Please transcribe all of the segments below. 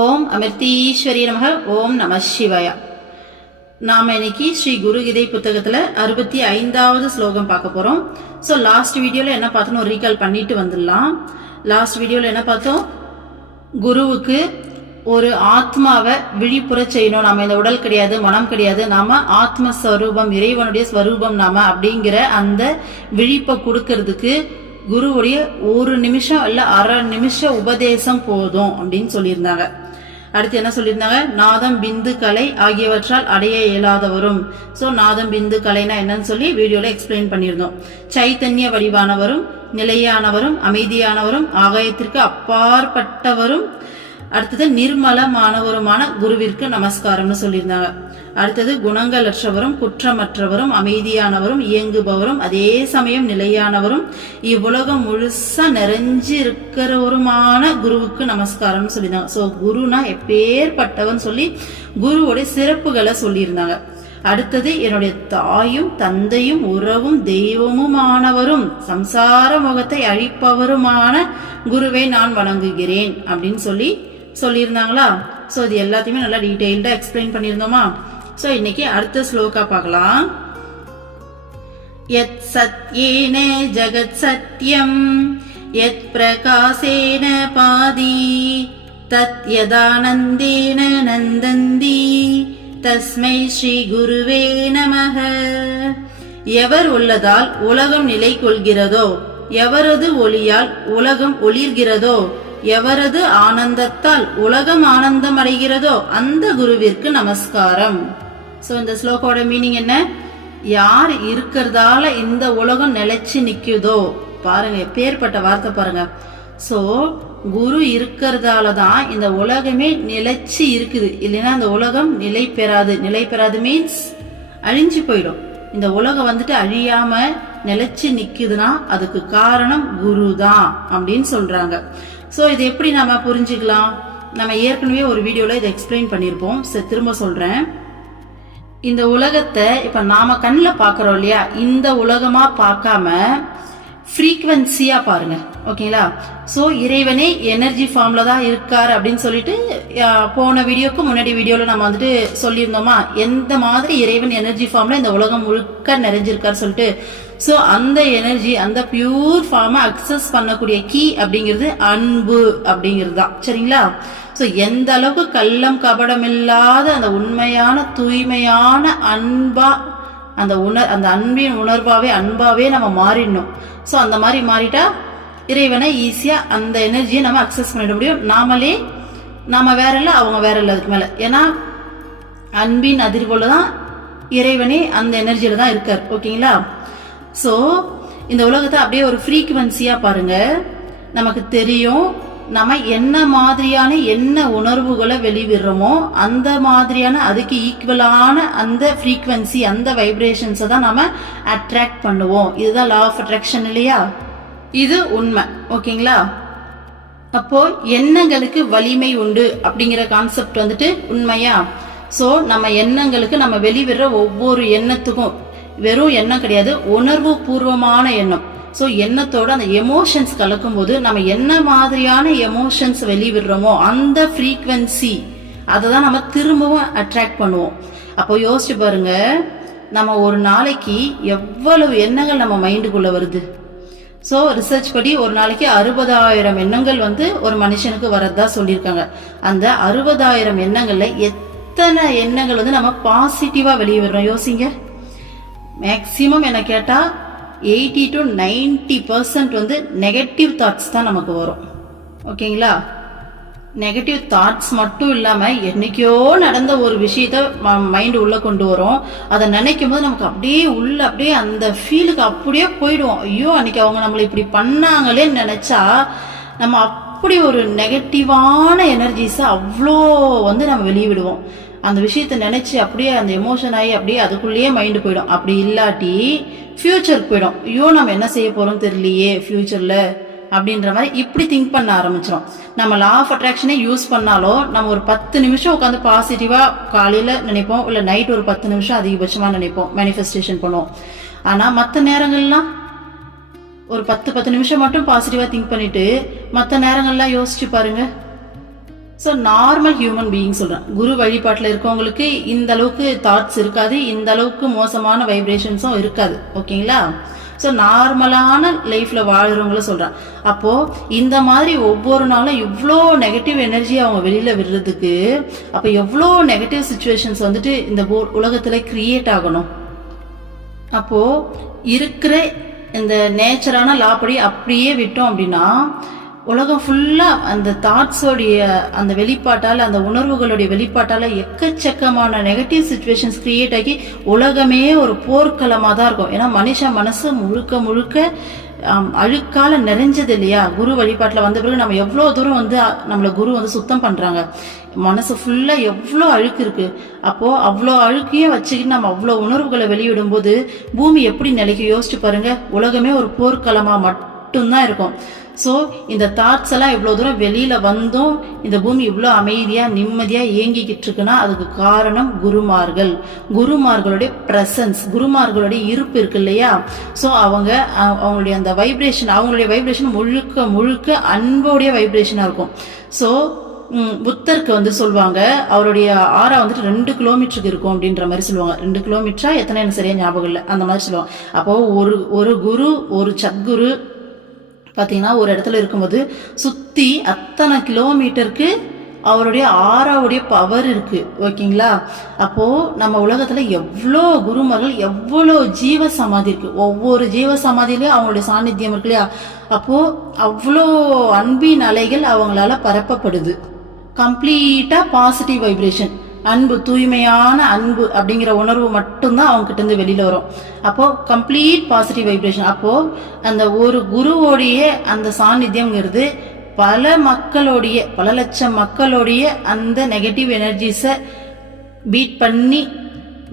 ஓம் அமிர்தீஸ்வரி நமக. ஓம் நம சிவாய. நாம இன்னைக்கு ஸ்ரீ குருகீதை புத்தகத்துல 65வது ஸ்லோகம் பார்க்க போறோம். ஸோ லாஸ்ட் வீடியோல என்ன பார்த்தோம் ஒரு ரீகால் பண்ணிட்டு வந்துடலாம். லாஸ்ட் வீடியோல என்ன பார்த்தோம், குருவுக்கு ஒரு ஆத்மாவை விழிப்புற செய்யணும். நாம இந்த உடல் கிடையாது, மனம் கிடையாது, நாம ஆத்மஸ்வரூபம், இறைவனுடைய ஸ்வரூபம் நாம அப்படிங்கிற அந்த விழிப்பை கொடுக்கறதுக்கு குருவுடைய ஒரு நிமிஷம் இல்ல அரை நிமிஷம் உபதேசம் போதும் அப்படின்னு சொல்லியிருந்தாங்க. அடுத்து என்ன சொல்லியிருந்தாங்க, நாதம் பிந்து கலை ஆகியவற்றால் அடைய இயலாதவரும். சோ நாதம் பிந்து கலைனா என்னன்னு சொல்லி வீடியோல எக்ஸ்பிளைன் பண்ணியிருந்தோம். சைத்தன்ய வடிவானவரும், நிலையானவரும், அமைதியானவரும், ஆகாயத்திற்கு அப்பாற்பட்டவரும், அடுத்தது நிர்மலமானவருமான குருவிற்கு நமஸ்காரம்னு சொல்லியிருந்தாங்க. அடுத்தது குணங்கள் அற்றவரும், குற்றமற்றவரும், அமைதியானவரும், இயங்குபவரும், அதே சமயம் நிலையானவரும், இவ்வுலகம் முழுசா நிறைஞ்சு இருக்கிறவருமான குருவுக்கு நமஸ்காரம்னு சொல்லியிருந்தாங்க. சோ குருனா எப்பேற்பட்டவன் சொல்லி குருவோட சிறப்புகளை சொல்லியிருந்தாங்க. அடுத்தது என்னுடைய தாயும் தந்தையும் உறவும் தெய்வமுமானவரும், சம்சார முகத்தை அழிப்பவருமான குருவை நான் வணங்குகிறேன் அப்படின்னு சொல்லியிருந்தாங்களா. சோ இது எல்லாத்தையுமே நல்லா டீடைல்டா எக்ஸ்பிளைன் பண்ணியிருந்தோமா. சோ இன்னைக்கு அடுத்த ஸ்லோகா பார்க்கலாம். யத் சத்யேன ஜகத் சத்யம் யத் பிரகாசேன பாதி தத் யதானந்தேன நந்தந்தி தஸ்மை ஸ்ரீ குருவே நமஹ. எவர் உள்ளதால் உலகம் நிலை கொள்கிறதோ, எவரது ஒளியால் உலகம் ஒளிர்கிறதோ, எவரது ஆனந்தத்தால் உலகம் ஆனந்தம் அடைகிறதோ அந்த குருவிற்கு நமஸ்காரம். சோ இந்த ஸ்லோகோட மீனிங் என்ன, யார் இருக்கிறதால இந்த உலகம் நிலைச்சு நிக்குதோ, பாருங்க எப்பேற்பட்ட வார்த்தை பாருங்க. சோ குரு இருக்கிறதால தான் இந்த உலகமே நிலைச்சு இருக்குது. இல்லைன்னா இந்த உலகம் நிலை பெறாது. நிலை பெறாது மீன்ஸ் அழிஞ்சு போயிடும். இந்த உலகம் வந்துட்டு அழியாம நிலைச்சு நிக்குதுன்னா அதுக்கு காரணம் குரு தான் அப்படின்னு சொல்றாங்க. சோ இது எப்படி நாம புரிஞ்சுக்கலாம், நம்ம ஏற்கனவே ஒரு வீடியோல இதை எக்ஸ்பிளைன் பண்ணிருப்போம். திரும்ப சொல்றேன். இந்த உலகத்தை இப்ப நாம கண்ணில் பாக்குறோம் இல்லையா, இந்த உலகமா பார்க்காம ஃப்ரீக்வன்சியா பாருங்க, ஓகேங்களா. சோ இறைவனே எனர்ஜி ஃபார்ம்ல தான் இருக்காரு அப்படின்னு சொல்லிட்டு போன வீடியோக்கு முன்னாடி வீடியோல நம்ம வந்துட்டு சொல்லியிருந்தோமா, எந்த மாதிரி இறைவன் எனர்ஜி ஃபார்ம்ல இந்த உலகம் முழுக்க நிறைஞ்சிருக்காரு சொல்லிட்டு. சோ அந்த எனர்ஜி, அந்த பியூர் ஃபார்மை அக்சஸ் பண்ணக்கூடிய கீ அப்படிங்கிறது அன்பு அப்படிங்கிறது தான், சரிங்களா. சோ எந்த அளவுக்கு கள்ளம் கபடம் இல்லாத அந்த உண்மையான தூய்மையான அன்பா, அந்த அன்பின் உணர்வாவே அன்பாவே நம்ம மாறிடணும். சோ அந்த மாதிரி மாறிட்டா இறைவனை ஈஸியா அந்த எனர்ஜியை நம்ம அக்சஸ் பண்ணிட முடியும். நாம வேற இல்ல, அவங்க வேற இல்ல அதுக்கு மேல. ஏன்னா அன்பின் அதிர்வுல தான் இறைவனே அந்த எனர்ஜியில தான் இருக்கார், ஓகேங்களா. சோ இந்த உலகத்தை அப்படியே ஒரு ஃப்ரீக்வன்சியா பாருங்க. நமக்கு தெரியும் நம்ம என்ன மாதிரியான என்ன உணர்வுகளை வெளிவிடுறோமோ அந்த மாதிரியான அதுக்கு ஈக்குவலான அந்த ஃப்ரீக்வன்சி, அந்த வைப்ரேஷன்ஸை தான் நம்ம அட்ராக்ட் பண்ணுவோம். இதுதான் லா ஆஃப் அட்ராக்ஷன் இல்லையா, இது உண்மை, ஓகேங்களா. அப்போ எண்ணங்களுக்கு வலிமை உண்டு அப்படிங்கிற கான்செப்ட் வந்துட்டு உண்மையா. சோ நம்ம எண்ணங்களுக்கு, நம்ம வெளிவிடுற ஒவ்வொரு எண்ணத்துக்கும் வெறும் எண்ணம் கிடையாது, உணர்வு பூர்வமான எண்ணம். சோ எண்ணத்தோட அந்த எமோஷன்ஸ் கலக்கும் போது நம்ம என்ன மாதிரியான எமோஷன்ஸ் வெளிவிடுறோமோ அந்த ஃப்ரீக்வன்சி அதை தான் நம்ம திரும்பவும் அட்ராக்ட் பண்ணுவோம். அப்போ யோசிச்சு பாருங்க, நம்ம ஒரு நாளைக்கு எவ்வளவு எண்ணங்கள் நம்ம மைண்டுக்குள்ள வருது. சோ ரிசர்ச் படி ஒரு நாளைக்கு 60,000 எண்ணங்கள் ஒரு மனுஷனுக்கு வரதா சொல்லியிருக்காங்க. அந்த 60,000 எண்ணங்கள்ல எத்தனை எண்ணங்கள் நம்ம பாசிட்டிவா வெளியே விடுறோம் யோசிங்க. மேக்சிமம் என்ன கேட்டா 80 to 90% நெகட்டிவ் தாட்ஸ் தான் நமக்கு வரும், ஓகேங்களா. நெகட்டிவ் தாட்ஸ் மட்டும் இல்லாம என்னைக்கோ நடந்த ஒரு விஷயத்த மைண்ட் உள்ள கொண்டு வரும். அதை நினைக்கும் போது நமக்கு அப்படியே அந்த ஃபீலுக்கு அப்படியே போயிடுவோம். ஐயோ அன்னைக்கு அவங்க நம்மளை இப்படி பண்ணாங்களேன்னு நினைச்சா நம்ம அப்படி ஒரு நெகட்டிவான எனர்ஜிஸை அவ்வளோ நம்ம வெளியே விடுவோம். அந்த விஷயத்த நினைச்சு அப்படியே அந்த எமோஷன் ஆகி அப்படியே அதுக்குள்ளேயே மைண்டு போயிடும். அப்படி இல்லாட்டி ஃபியூச்சருக்கு போயிடும். ஐயோ நம்ம என்ன செய்ய போறோம் தெரியலையே ஃபியூச்சர்ல அப்படின்ற மாதிரி இப்படி திங்க் பண்ண ஆரம்பிச்சிடும். நம்ம லா ஆஃப் அட்ராக்ஷனே யூஸ் பண்ணாலும் நம்ம ஒரு 10 நிமிஷம் உட்காந்து பாசிட்டிவா காலையில நினைப்போம், இல்ல நைட் ஒரு 10 நிமிஷம் அதிகபட்சமா நினைப்போம், மேனிஃபெஸ்டேஷன் பண்ணுவோம். ஆனா மற்ற நேரங்கள்லாம் ஒரு 10 நிமிஷம் மட்டும் பாசிட்டிவா திங்க் பண்ணிட்டு மற்ற நேரங்கள்லாம் யோசிச்சு பாருங்க. ஸோ நார்மல் ஹியூமன் பீயிங் சொல்கிறேன். குரு வழிபாட்டில் இருக்கவங்களுக்கு இந்த அளவுக்கு தாட்ஸ் இருக்காது, இந்த அளவுக்கு மோசமான வைப்ரேஷன்ஸும் இருக்காது. ஓகேங்களா? ஸோ நார்மலான லைஃப்பில் வாழ்கிறவங்களும் சொல்கிறேன். அப்போது இந்த மாதிரி ஒவ்வொரு நாளும் இவ்வளோ நெகட்டிவ் எனர்ஜி அவங்க வெளியில் விடுறதுக்கு அப்போ எவ்வளோ நெகட்டிவ் சுச்சுவேஷன்ஸ் வந்துட்டு இந்த உலகத்தில் கிரியேட் ஆகணும். அப்போது இருக்கிற இந்த நேச்சரான லாப்படி அப்படியே விட்டோம் அப்படின்னா உலகம் ஃபுல்லாக அந்த தாட்ஸோடைய அந்த வெளிப்பாட்டால், அந்த உணர்வுகளுடைய வெளிப்பாட்டால் எக்கச்சக்கமான நெகட்டிவ் சுச்சுவேஷன்ஸ் கிரியேட் ஆகி உலகமே ஒரு போர்க்களமாக தான் இருக்கும். ஏன்னா மனுஷ மனசு முழுக்க முழுக்க அழுக்கால நிறைஞ்சது இல்லையா? குரு வழிபாட்டில் வந்த பிறகு நம்ம எவ்வளோ தூரம் வந்து நம்மளை குரு வந்து சுத்தம் பண்ணுறாங்க. மனசு ஃபுல்லாக எவ்வளோ அழுக்கு இருக்குது. அப்போது அவ்வளோ அழுக்கையும் வச்சுக்கிட்டு நம்ம அவ்வளோ உணர்வுகளை வெளியிடும் போது பூமி எப்படி நிலைக்கு யோசிச்சு பாருங்கள். உலகமே ஒரு போர்க்களமாக மட்டும்தான் இருக்கும். ஸோ இந்த தாட்ஸ் எல்லாம் இவ்வளோ தூரம் வெளியில் வந்தும் இந்த பூமி இவ்வளோ அமைதியாக நிம்மதியாக இயங்கிக்கிட்டு இருக்குன்னா அதுக்கு காரணம் குருமார்கள், குருமார்களுடைய ப்ரெசன்ஸ், குருமார்களுடைய இருப்பு இருக்கு இல்லையா? ஸோ அவங்களுடைய அந்த வைப்ரேஷன், அவங்களுடைய வைப்ரேஷன் முழுக்க முழுக்க அன்போடைய வைப்ரேஷனாக இருக்கும். ஸோ புத்தருக்கு வந்து சொல்லுவாங்க அவருடைய ஆறா வந்துட்டு 2 கிலோமீட்டருக்கு இருக்கும் அப்படின்ற மாதிரி சொல்லுவாங்க. 2 கிலோமீட்டரா எத்தனை எனக்கு சரியா ஞாபகம் இல்லை, அந்த மாதிரி சொல்லுவாங்க. அப்போது ஒரு குரு, ஒரு சத்குரு பார்த்தீங்கன்னா ஒரு இடத்துல இருக்கும்போது சுற்றி அத்தனை கிலோமீட்டருக்கு அவருடைய ஆறாவுடைய பவர் இருக்கு. ஓகேங்களா? அப்போது நம்ம உலகத்தில் எவ்வளோ குருமார்கள், எவ்வளோ ஜீவ சமாதி இருக்கு. ஒவ்வொரு ஜீவ சமாதியிலையும் அவங்களுடைய சாநித்தியம் இருக்கு இல்லையா? அப்போது அவ்வளோ அன்பின் அலைகள் அவங்களால பரப்பப்படுது. கம்ப்ளீட்டாக பாசிட்டிவ் வைப்ரேஷன், அன்பு, தூய்மையான அன்பு அப்படிங்கிற உணர்வு மட்டும்தான் அவங்க கிட்ட இருந்து வெளியில வரும். அப்போ கம்ப்ளீட் பாசிட்டிவ் வைப்ரேஷன். அப்போ அந்த ஒரு குருவோடைய அந்த சாநித்தியம்ங்கிறது பல மக்களுடைய, பல லட்சம் மக்களுடைய அந்த நெகட்டிவ் எனர்ஜிஸை பீட் பண்ணி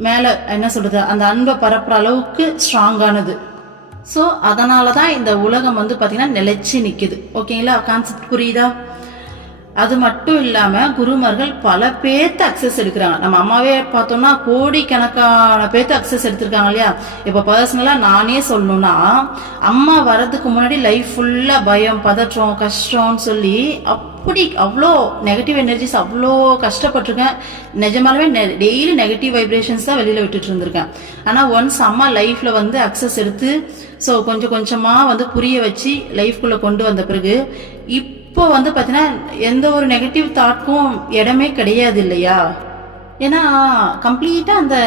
மேலே என்ன சொல்றது, அந்த அன்பை பரப்புற அளவுக்கு ஸ்ட்ராங்கானது. ஸோ அதனால தான் இந்த உலகம் வந்து பார்த்தீங்கன்னா நிலைச்சி நிற்குது. ஓகேங்களா? கான்செப்ட் புரியுதா? அது மட்டும் இல்லாமல் குருமார்கள் பல பேர்த்து அக்சஸ் எடுக்கிறாங்க. நம்ம அம்மாவே பார்த்தோம்னா கோடிக்கணக்கான பேர்த்து அக்சஸ் எடுத்திருக்காங்க இல்லையா? இப்போ பர்சனலாக நானே சொல்லணும்னா அம்மா வர்றதுக்கு முன்னாடி லைஃப் ஃபுல்லாக பயம், பதற்றம், கஷ்டம்னு சொல்லி அப்படி அவ்வளோ நெகட்டிவ் எனர்ஜிஸ் அவ்வளோ கஷ்டப்பட்டிருக்கேன். நிஜமாலுமே டெய்லி நெகட்டிவ் வைப்ரேஷன்ஸ் தான் வெளியில் விட்டுட்டு இருந்திருக்கேன். ஆனால் ஒன்ஸ் அம்மா லைஃப்பில் வந்து அக்சஸ் எடுத்து ஸோ கொஞ்சம் கொஞ்சமாக வந்து புரிய வச்சு லைஃப்குள்ளே கொண்டு வந்த பிறகு இப்போ வந்து பார்த்தீங்கன்னா எந்த ஒரு நெகட்டிவ் தாட்க்கும் இடமே கிடையாது இல்லையா? ஏன்னா கம்ப்ளீட்டாக அந்த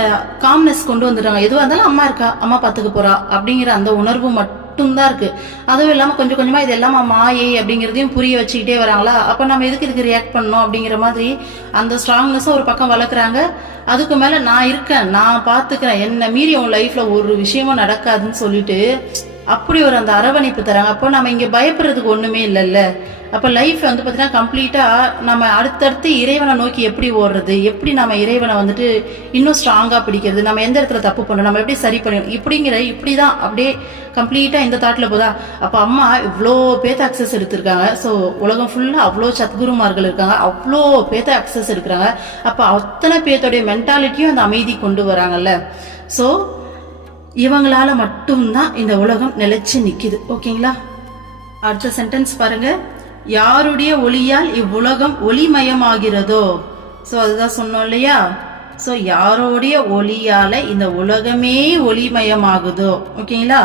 காம்னஸ் கொண்டு வந்துடுறாங்க. எதுவாக இருந்தாலும் அம்மா இருக்கா, அம்மா பார்த்துக்க போறா அப்படிங்கிற அந்த உணர்வு மட்டும்தான் இருக்கு. அதுவும் இல்லாமல் கொஞ்சம் கொஞ்சமாக இது எல்லாமே மாயை அப்படிங்கிறதையும் புரிய வச்சுக்கிட்டே வராங்களா? அப்போ நம்ம இதுக்கு ரியாக்ட் பண்ணணும் அப்படிங்கிற மாதிரி அந்த ஸ்ட்ராங்னஸும் ஒரு பக்கம் வளர்க்குறாங்க. அதுக்கு மேலே நான் இருக்கேன், நான் பார்த்துக்கிறேன், என்னை மீறி உன் லைஃப்பில் ஒரு விஷயமும் நடக்காதுன்னு சொல்லிட்டு அப்படி ஒரு அந்த அரவணைப்பு தராங்க. அப்போ நம்ம இங்கே பயப்படுறதுக்கு ஒன்றுமே இல்லைல்ல. அப்போ லைஃப் வந்து பார்த்தீங்கன்னா கம்ப்ளீட்டாக நம்ம அடுத்தடுத்து இறைவனை நோக்கி எப்படி ஓடுறது, எப்படி நம்ம இறைவனை வந்துட்டு இன்னும் ஸ்ட்ராங்காக பிடிக்கிறது, நம்ம எந்த இடத்துல தப்பு பண்ணணும், நம்ம எப்படி சரி பண்ணணும், இப்படி தான் அப்படியே கம்ப்ளீட்டாக இந்த தாட்டில் போதா. அப்போ அம்மா இவ்வளோ பேத்த அக்சஸ் எடுத்திருக்காங்க. ஸோ உலகம் ஃபுல்லாக அவ்வளோ சத்குருமார்கள் இருக்காங்க, அவ்வளோ பேத்த அக்சஸ் எடுக்கிறாங்க. அப்போ அத்தனை பேர்த்தோடைய மென்டாலிட்டியும் அந்த அமைதி கொண்டு வராங்கல்ல. ஸோ இவங்களால மட்டும்தான் இந்த உலகம் நிலைச்சு நிற்கிது. ஓகேங்களா? அடுத்த சென்டென்ஸ் பாருங்க. யாருடைய ஒளியால் இவ்வுலகம் ஒளிமயமாகிறதோ, ஸோ அதுதான் சொன்னோம் இல்லையா? ஸோ யாரோடைய ஒளியால இந்த உலகமே ஒளிமயமாகுதோ, ஓகேங்களா?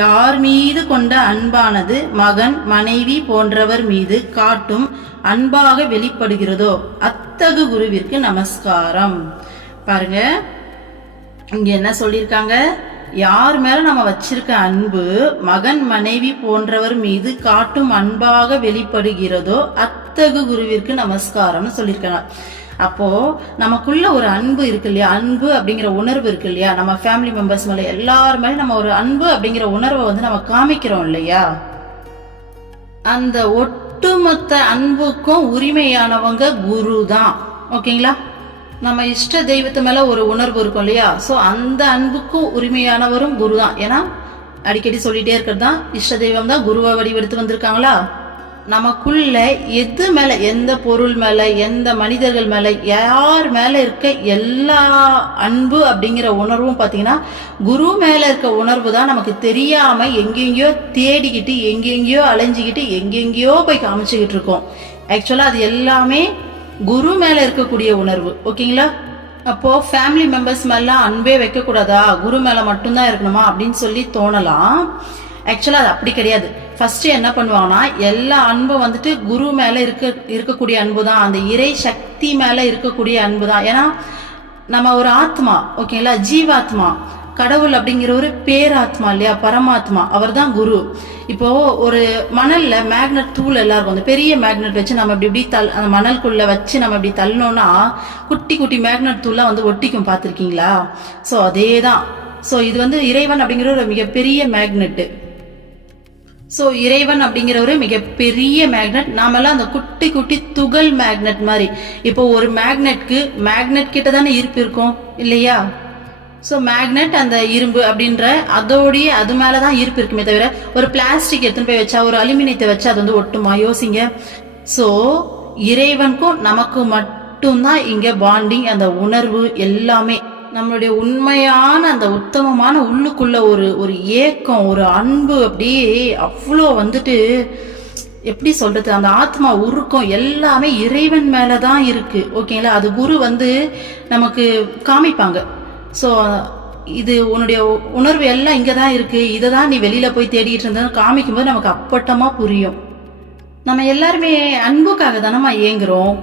யார் மீது கொண்ட அன்பானது மகன், மனைவி போன்றவர் மீது காட்டும் அன்பாக வெளிப்படுகிறதோ அத்தகு குருவிற்கு நமஸ்காரம். பாருங்க, இங்க என்ன சொல்லியிருக்காங்க? யார் மேல நம்ம வச்சிருக்க அன்பு மகன், மனைவி போன்றவர் மீது காட்டும் அன்பாக வெளிப்படுகிறதோ அத்தகு குருவிற்கு நமஸ்காரம்னு சொல்லியிருக்காங்க. அப்போ நமக்குள்ள ஒரு அன்பு இருக்கு இல்லையா? அன்பு அப்படிங்கிற உணர்வு இருக்கு இல்லையா? நம்ம ஃபேமிலி மெம்பர்ஸ் மேல எல்லார் மேலே நம்ம ஒரு அன்பு அப்படிங்கிற உணர்வை வந்து நம்ம காமிக்கிறோம் இல்லையா? அந்த ஒட்டுமொத்த அன்புக்கும் உரிமையானவங்க குரு தான். ஓகேங்களா? நம்ம இஷ்ட தெய்வத்து மேல ஒரு உணர்வு இருக்கும் இல்லையா? ஸோ அந்த அன்புக்கும் உரிமையானவரும் குரு தான். ஏன்னா அடிக்கடி சொல்லிட்டே இருக்கிறது தான், இஷ்ட தெய்வம் தான் குருவை வடிவெடுத்து வந்திருக்காங்களா? நமக்குள்ள எது மேல, எந்த பொருள் மேல, எந்த மனிதர்கள் மேல, யார் மேல இருக்க எல்லா அன்பு அப்படிங்கிற உணர்வும் பார்த்தீங்கன்னா குரு மேல இருக்க உணர்வு தான். நமக்கு தெரியாம எங்கெங்கயோ தேடிக்கிட்டு, எங்கெங்கயோ அலைஞ்சிக்கிட்டு, எங்கெங்கயோ போய் காமிச்சுக்கிட்டு இருக்கோம். ஆக்சுவலா அது எல்லாமே குரு மேல இருக்கக்கூடிய உணர்வு. ஓகேங்களா? அப்போ ஃபேமிலி மெம்பர்ஸ் மேலாம் அன்பே வைக்க கூடாதா, குரு மேல மட்டும்தான் இருக்கணுமா அப்படின்னு சொல்லி தோணலாம். ஆக்சுவலா அது அப்படி கிடையாது. ஃபர்ஸ்ட் என்ன பண்ணுவாங்கன்னா, எல்லா அன்பும் வந்துட்டு குரு மேல இருக்கக்கூடிய அன்பு தான், அந்த இறை சக்தி மேல இருக்கக்கூடிய அன்பு தான். ஏன்னா நம்ம ஒரு ஆத்மா, ஓகேங்களா, ஜீவாத்மா. கடவுள் அப்படிங்கிற ஒரு பேராத்மா இல்லையா, பரமாத்மா, அவர் தான் குரு. இப்போ ஒரு மணல்ல மேக்னெட் தூள் எல்லாருக்கும், அந்த பெரிய மேக்னெட் வச்சு நம்ம இப்படி அந்த மணலுக்குள்ள வச்சு நம்ம இப்படி தள்ளனோம்னா குட்டி குட்டி மேக்னெட் தூள்லாம் வந்து ஒட்டிக்கும், பார்த்துருக்கீங்களா? ஸோ அதே தான். ஸோ இது வந்து இறைவன் அப்படிங்கிற ஒரு மிகப்பெரிய மேக்னெட்டு. ஸோ இறைவன் அப்படிங்கிற ஒரு மிகப்பெரிய மேக்னெட், நாமெல்லாம் அந்த குட்டி குட்டி துகள் மேக்னெட் மாதிரி. இப்போ ஒரு மேக்னெட் கிட்ட தானே ஈர்ப்பு இருக்கும் இல்லையா? ஸோ மேக்னெட் அந்த இரும்பு அப்படின்ற அதோடைய அது மேலதான் ஈர்ப்பு இருக்குமே தவிர, ஒரு பிளாஸ்டிக் எடுத்துன்னு போய் வச்சா, ஒரு அலுமினியத்தை வச்சா அது வந்து ஒட்டுமா? யோசிங்க. ஸோ இறைவனுக்கும் நமக்கு மட்டும்தான் இங்க பாண்டிங், அந்த உணர்வு எல்லாமே. நம்மளுடைய உண்மையான அந்த உத்தமமான உள்ளுக்குள்ள ஒரு ஏக்கம், ஒரு அன்பு, அப்படியே அவ்வளோ வந்துட்டு எப்படி சொல்றது, அந்த ஆத்மா உருக்கம் எல்லாமே இறைவன் மேலதான் இருக்கு. ஓகேங்களா? அது குரு வந்து நமக்கு காமிப்பாங்க. ஸோ இது உன்னுடைய உணர்வு எல்லாம் இங்கதான் இருக்கு, இதை தான் நீ வெளியில போய் தேடிட்டு இருந்ததுன்னு காமிக்கும் போது நமக்கு அப்பட்டமா புரியும். நம்ம எல்லாருமே அன்புக்காக தானமா ஏங்குறோம்.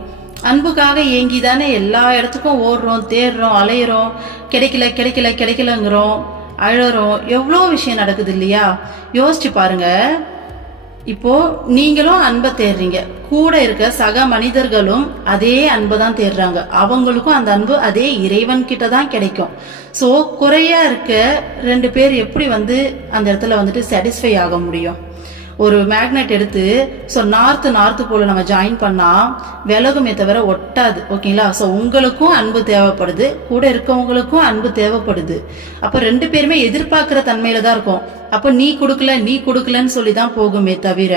அன்புக்காக ஏங்கி தானே எல்லா இடத்துக்கும் ஓடுறோம், தேடுறோம், அலையிறோம், கிடைக்கல கிடைக்கல கிடைக்கலங்கிறோம், அழறோம். எவ்வளோ விஷயம் நடக்குது இல்லையா? யோசிச்சு பாருங்க. இப்போ நீங்களும் அன்பை தேடுறீங்க, கூட இருக்க சக மனிதர்களும் அதே அன்பை தான் தேடுறாங்க. அவங்களுக்கும் அந்த அன்பு அதே இறைவன் கிட்ட தான் கிடைக்கும். ஸோ குறையா இருக்க ரெண்டு பேர் எப்படி வந்து அந்த இடத்துல வந்துட்டு சாட்டிஸ்ஃபை ஆக முடியும்? ஒரு மேக்னெட் எடுத்து ஸோ நார்த்து போல நம்ம ஜாயின் பண்ணா விலகுமே தவிர ஒட்டாது. ஓகேங்களா? ஸோ உங்களுக்கும் அன்பு தேவைப்படுது, கூட இருக்கவங்களுக்கும் அன்பு தேவைப்படுது. அப்போ ரெண்டு பேருமே எதிர்பார்க்கிற தன்மையில தான் இருக்கும். அப்போ நீ கொடுக்கலன்னு சொல்லி தான் போகுமே தவிர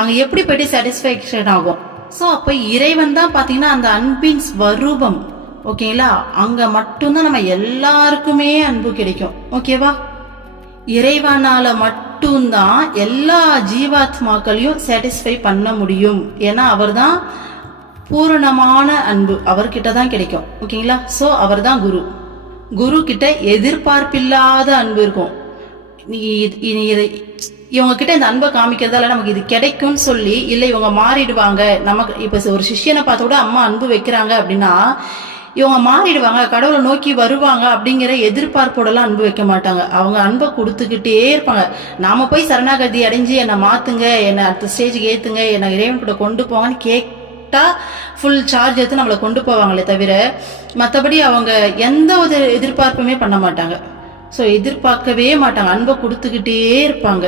அங்க எப்படி போயிட்டு சாட்டிஸ்பேக்ஷன் ஆகும்? ஸோ அப்போ இறைவன் தான் பாத்தீங்கன்னா அந்த அன்பின் ஸ்வரூபம். ஓகேங்களா? அங்க மட்டும்தான் நம்ம எல்லாருக்குமே அன்பு கிடைக்கும். ஓகேவா? இறைவனால மட்டும்தான் எல்லா ஜீவாத்மாக்களையும் சாட்டிஸ்ஃபை பண்ண முடியும். ஏன்னா அவர் தான் பூரணமான அன்பு, அவர்கிட்ட தான் கிடைக்கும். ஓகேங்களா? ஸோ அவர் தான் குரு கிட்ட எதிர்பார்ப்பில்லாத அன்பு இருக்கும். இவங்க கிட்ட இந்த அன்பை காமிக்கிறதால நமக்கு இது கிடைக்கும்னு சொல்லி இல்லை, இவங்க மாறிடுவாங்க. நமக்கு இப்ப ஒரு சிஷ்யனை பார்த்த கூட அம்மா அன்பு வைக்கிறாங்க அப்படின்னா இவங்க மாறிடுவாங்க, கடவுளை நோக்கி வருவாங்க அப்படிங்கிற எதிர்பார்ப்போடலாம் அன்பு வைக்க மாட்டாங்க. அவங்க அன்பை கொடுத்துக்கிட்டே இருப்பாங்க. நாம போய் சரணாகதி அடைஞ்சு என்னை மாத்துங்க, என்னை அடுத்த ஸ்டேஜுக்கு ஏத்துங்க, என்னை இறைவன் கூட கொண்டு போங்கன்னு கேட்டா ஃபுல் சார்ஜ் எடுத்து நம்மளை கொண்டு போவாங்களே தவிர மற்றபடி அவங்க எந்த ஒரு எதிர்பார்ப்புமே பண்ண மாட்டாங்க. ஸோ எதிர்பார்க்கவே மாட்டாங்க, அன்பை கொடுத்துக்கிட்டே இருப்பாங்க.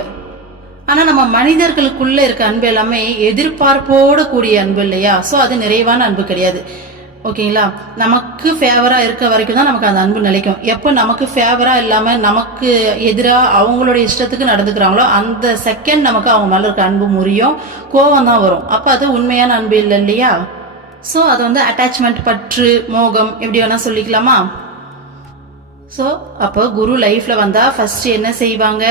ஆனா நம்ம மனிதர்களுக்குள்ள இருக்க அன்பு எல்லாமே எதிர்பார்ப்போடு கூடிய அன்பு இல்லையா? ஸோ அது நிறைவான அன்பு கிடையாது. ஓகேங்களா? நமக்கு ஃபேவரா இருக்க வரைக்கும் தான் நமக்கு அந்த அன்பு நிலைக்கும். எப்போ நமக்கு ஃபேவரா இல்லாம நமக்கு எதிராக அவங்களோட இஷ்டத்துக்கு நடந்துக்கிறாங்களோ அந்த செகண்ட் நமக்கு அவங்க மேல இருக்க அன்பு முறியும், கோவம் தான் வரும். அப்ப அது உண்மையான அன்பு இல்லை இல்லையா? ஸோ அது வந்து அட்டாச்மெண்ட், பற்று, மோகம், எப்படி வேணா சொல்லிக்கலாமா? ஸோ அப்போ குரு லைஃப்ல வந்தா ஃபர்ஸ்ட் என்ன செய்வாங்க?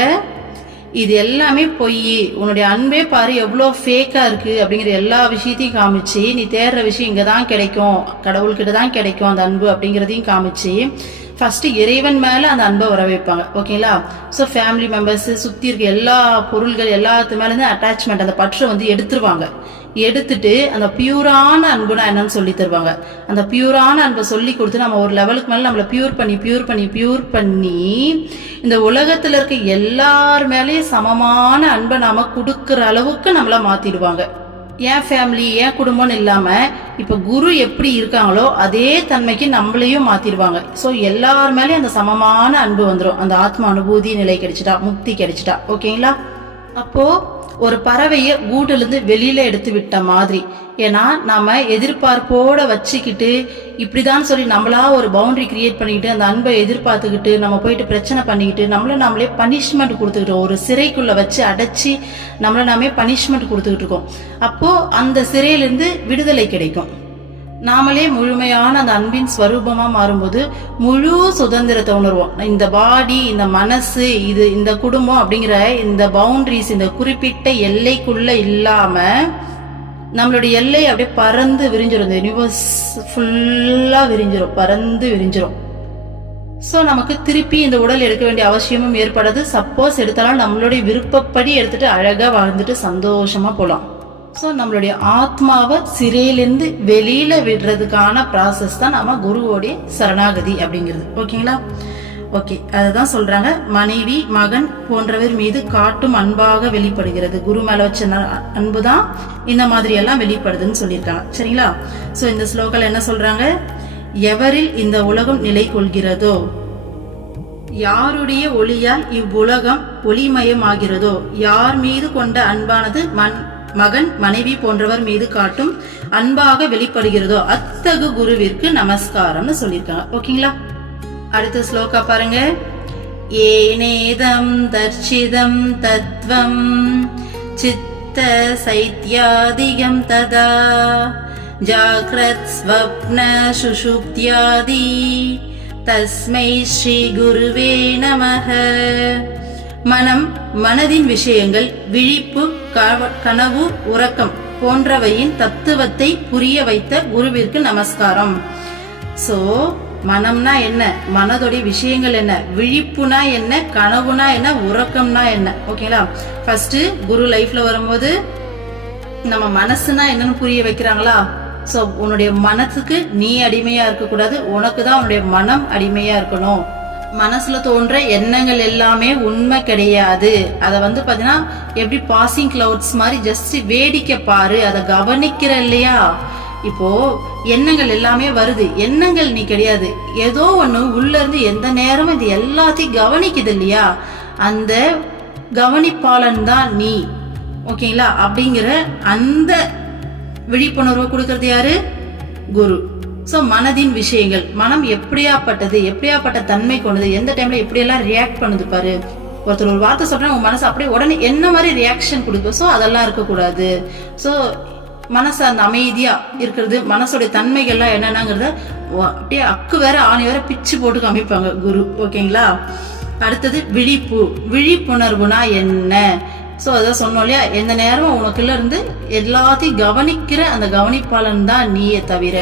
இது எல்லாமே பொய், உன்னுடைய அன்பே பாரு எவ்வளோ ஃபேக்கா இருக்கு அப்படிங்கிற எல்லா விஷயத்தையும் காமிச்சு, நீ தேடுற விஷயம் இங்கதான் கிடைக்கும், கடவுள்கிட்ட தான் கிடைக்கும் அந்த அன்பு அப்படிங்கிறதையும் காமிச்சு ஃபர்ஸ்ட் இறைவன் மேல அந்த அன்பை வர வைப்பாங்க. ஓகேங்களா? ஸோ ஃபேமிலி மெம்பர்ஸ், சுத்தி இருக்க எல்லா பொருள்கள் எல்லாத்து மேல இருந்து அட்டாச்மெண்ட், அந்த பற்றை வந்து எடுத்துருவாங்க. எடுத்துட்டு அந்த பியூரான அன்புனா என்னன்னு சொல்லி தருவாங்க. அந்த பியூரான அன்பை சொல்லி கொடுத்து நம்ம ஒரு லெவலுக்கு மேல நம்மளை பியூர் பண்ணி இந்த உலகத்துல இருக்க எல்லார் மேலேயும் சமமான அன்பை நாம கொடுக்கற அளவுக்கு நம்மள மாத்திடுவாங்க. என் ஃபேமிலி, என் குடும்பம்னு இல்லாம இப்ப குரு எப்படி இருக்காங்களோ அதே தன்மைக்கு நம்மளையும் மாத்திடுவாங்க. ஸோ எல்லார் மேலேயும் அந்த சமமான அன்பு வந்துடும். அந்த ஆத்ம அனுபூதி நிலை கிடைச்சிட்டா, முக்தி கிடைச்சிட்டா. ஓகேங்களா? அப்போ ஒரு பறவைய கூட்டுல இருந்து வெளியில எடுத்து விட்ட மாதிரி. ஏன்னா நாம எதிர்பார்ப்போட வச்சுக்கிட்டு இப்படிதான் சொல்லி நம்மளா ஒரு பவுண்டரி கிரியேட் பண்ணிக்கிட்டு அந்த அன்பை எதிர்பார்த்துக்கிட்டு நம்ம போயிட்டு பிரச்சனை பண்ணிக்கிட்டு நம்மளே பனிஷ்மெண்ட் கொடுத்துக்கிட்டோம். ஒரு சிறைக்குள்ள வச்சு அடைச்சி நாமே பனிஷ்மெண்ட் கொடுத்துக்கிட்டு இருக்கோம். அப்போ அந்த சிறையிலிருந்து விடுதலை கிடைக்கும். நாமளே முழுமையான அந்த அன்பின் ஸ்வரூபமா மாறும்போது முழு சுதந்திரத்தை உணர்வோம். இந்த பாடி, இந்த மனசு, இந்த குடும்பம் அப்படிங்கிற இந்த பவுண்டரிஸ், இந்த குறிப்பிட்ட எல்லைக்குள்ள இல்லாம நம்மளுடைய எல்லை அப்படியே பறந்து விரிஞ்சிடும், இந்த யூனிவர்ஸ் ஃபுல்லா விரிஞ்சிடும், பறந்து விரிஞ்சிடும். ஸோ நமக்கு திருப்பி இந்த உடல் எடுக்க வேண்டிய அவசியமும் ஏற்படாது. சப்போஸ் எடுத்தாலும் நம்மளுடைய விருப்பப்படி எடுத்துட்டு அழகா வாழ்ந்துட்டு சந்தோஷமா போகலாம். ஸோ நம்மளுடைய ஆத்மாவை சிறையிலிருந்து வெளியில விடுறதுக்கான ப்ராசஸ் தான் நம்ம குருவோடைய சரணாகதி அப்படிங்கிறது. ஓகேங்களா? ஓகே, அதுதான் சொல்றாங்க, மனைவி மகன் போன்றவர் மீது காட்டும் அன்பாக வெளிப்படுகிறது. குரு மேல வச்ச அன்பு தான் இந்த மாதிரி எல்லாம் வெளிப்படுதுன்னு சொல்லியிருக்காங்க. சரிங்களா? ஸோ இந்த ஸ்லோகத்தில் என்ன சொல்றாங்க, எவரில் இந்த உலகம் நிலை கொள்கிறதோ, யாருடைய ஒளியால் இவ்வுலகம் ஒளிமயமாகிறதோ, யார் மீது கொண்ட அன்பானது மகன் மனைவி போன்றவர் மீது காட்டும் அன்பாக வெளிப்படுகிறதோ அத்தகு குருவிற்கு நமஸ்காரம்னு சொல்லியிருக்காங்க. ஓகேங்களா? அடுத்த ஸ்லோகா பாருங்க. ஏனேதம் தர்ச்சிதம் தத்வம் சித்த சைத்யாதிகம் ததா ஜாக்ரத் ஸ்வப்ன சுஷுப்த்யாதி தஸ்மை ஸ்ரீ குருவே நமஹ. மனம், மனதின் விஷயங்கள், விழிப்பு, கனவு, உறக்கம் போன்றவையின் தத்துவத்தை புரிய வைத்த குருவிற்கு நமஸ்காரம். சோ மனம்னா என்ன, மனதோடைய விஷயங்கள் என்ன, விழிப்புனா என்ன, கனவுனா என்ன, உறக்கம்னா என்ன. ஓகேங்களா? ஃபர்ஸ்ட் குரு லைஃப்ல வரும்போது நம்ம மனசுனா என்னன்னு புரிய வைக்கிறாங்களா? சோ உன்னுடைய மனசுக்கு நீ அடிமையா இருக்க கூடாது, உனக்கு தான் உன்னுடைய மனம் அடிமையா இருக்கணும். மனசுல தோன்ற எண்ணங்கள் எல்லாமே உண்மை கிடையாது. அதை பாத்தீங்கன்னா எப்படி பாசிங் கிளவுட்ஸ் மாதிரி ஜஸ்ட் வேடிக்கை பாரு, அதை கவனிக்கிற இல்லையா? இப்போ எண்ணங்கள் எல்லாமே வருது, எண்ணங்கள் நீ கிடையாது. ஏதோ ஒண்ணு உள்ள இருந்து எந்த நேரமும் இது எல்லாத்தையும் கவனிக்குது இல்லையா? அந்த கவனிப்பாளன் தான் நீ. ஓகேங்களா? அப்படிங்கிற அந்த விழிப்புணர்வு கொடுக்கறது யாரு? குரு. சோ மனதின் விஷயங்கள், மனம் எப்படியாப்பட்டது, எப்படியாப்பட்ட தன்மை கொண்டது, எந்த டைம்ல எப்படியெல்லாம் ரியாக்ட் பண்ணுது பாரு. ஒருத்தர் ஒரு வார்த்தை சொல்றேன், உன் மனசு அப்படியே உடனே என்ன மாதிரி ரியாக்ஷன் கொடுக்கும். சோ அதெல்லாம் இருக்கக்கூடாது. சோ மனசு அந்த அமைதியா இருக்கிறது, மனசுடைய தன்மைகள்லாம் என்னன்னாங்கிறத அப்படியே அக்கு வேற ஆணி வேற பிச்சு போட்டு காமிப்பாங்க குரு. ஓகேங்களா? அடுத்தது விழிப்பு, விழிப்புணர்வுனா என்ன? சோ அதான் சொன்னோம் இல்லையா, எந்த நேரமும் உனக்குள்ள இருந்து எல்லாத்தையும் கவனிக்கிற அந்த கவனிப்பாளன் தான் நீயே தவிர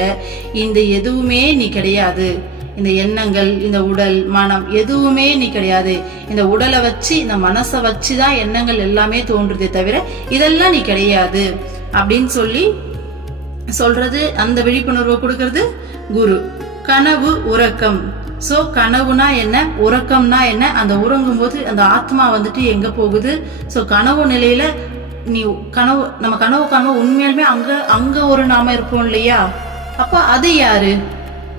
இந்த எதுவுமே நீ கிடையாது. இந்த எண்ணங்கள், இந்த உடல், மனம் எதுவுமே நீ கிடையாது. இந்த உடலை வச்சு, இந்த மனசை வச்சுதான் எண்ணங்கள் எல்லாமே தோன்றுதே தவிர இதெல்லாம் நீ கிடையாது அப்படின்னு சொல்லி சொல்றது, அந்த விழிப்புணர்வை கொடுக்கறது குரு. கனவு, உறக்கம். சோ கனவுனா என்ன, உறக்கம்னா என்ன? அந்த உறங்கும் போது அந்த ஆத்மா எங்க போகுது? சோ கனவு நிலையில நீ நம்ம கனவு காணும் உண்மையாலுமே அங்க ஒரு நாம இருப்போம் இல்லையா? அப்ப அது யாரு?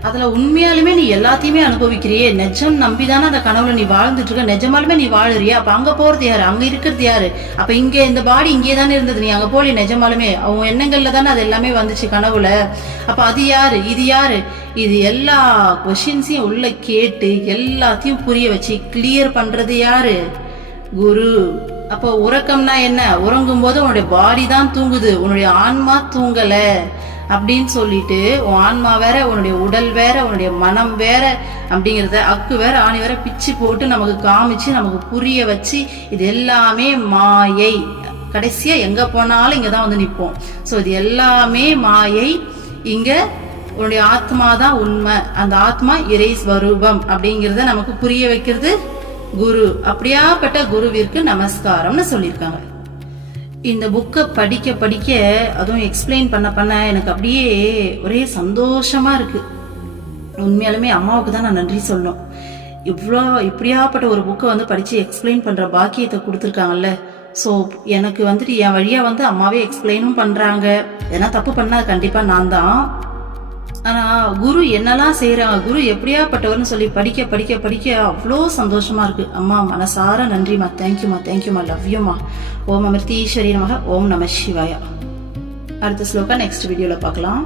அதுல உண்மையாலுமே நீ எல்லாத்தையுமே அனுபவிக்கிறியே, நிஜம் நம்பிதானே அந்த கனவுல நீ வாழ்ந்துட்டு இருக்க, நிஜமாலுமே நீ வாழுறியா? அப்ப அங்க போறது யாரு, அங்க இருக்கிறது யாரு? அப்ப இங்க இந்த பாடி இங்கே தானே இருந்தது, நீ அங்க போலி, நிஜமாலுமே அவங்க எண்ணங்கள்ல தானே அது எல்லாமே வந்துச்சு கனவுல. அப்ப அது யாரு, இது யாரு? இது எல்லா கொஸ்டின்ஸையும் உள்ள கேட்டு எல்லாத்தையும் புரிய வச்சு கிளியர் பண்றது யாரு? குரு. அப்போ உறக்கம்னா என்ன? உறங்கும் போது உன்னுடைய பாடி தான் தூங்குது, உன்னுடைய ஆன்மா தூங்கல அப்படின்னு சொல்லிட்டு, உன் ஆன்மா வேற, உன்னுடைய உடல் வேற, உன்னுடைய மனம் வேற அப்படிங்கறத அக்கு வேற ஆணி வேற பிச்சு போட்டு நமக்கு காமிச்சு நமக்கு புரிய வச்சு இது எல்லாமே மாயை, கடைசியா எங்க போனாலும் இங்கதான் நிப்போம். சோ இது எல்லாமே மாயை, இங்க உன்னுடைய ஆத்மா தான் உண்மை, அந்த ஆத்மா இறை ஸ்வரூபம் அப்படிங்கறத நமக்கு புரிய வைக்கிறது குரு. அப்படியாப்பட்ட குருவிற்கு நமஸ்காரம்னு சொல்லியிருக்காங்க. இந்த புக்கை படிக்க படிக்க, அதுவும் எக்ஸ்பிளைன் பண்ண எனக்கு அப்படியே ஒரே சந்தோஷமா இருக்கு. உண்மையாலுமே அம்மாவுக்கு தான் நான் நன்றி சொல்லணும். இப்படியாப்பட்ட ஒரு புக்கை படிச்சு எக்ஸ்பிளைன் பண்ற பாக்கியத்தை கொடுத்துருக்காங்கல்ல. ஸோ எனக்கு என் வழியா அம்மாவே எக்ஸ்பிளைனும் பண்றாங்க. ஏன்னா தப்பு பண்ணா கண்டிப்பா நான் தான். ஆனா குரு என்னெல்லாம் செய்யறாங்க, குரு எப்படியாப்பட்டவர்னு சொல்லி படிக்க படிக்க படிக்க அவ்வளோ சந்தோஷமா இருக்கு. அம்மா மனசார நன்றிமா, தேங்க்யூமா, தேங்க்யூமா, லவ்யூமா. ஓம் அமிர்தீஸ்வரி நமக. ஓம் நம சிவாயா. அடுத்த ஸ்லோகா நெக்ஸ்ட் வீடியோல பார்க்கலாம்.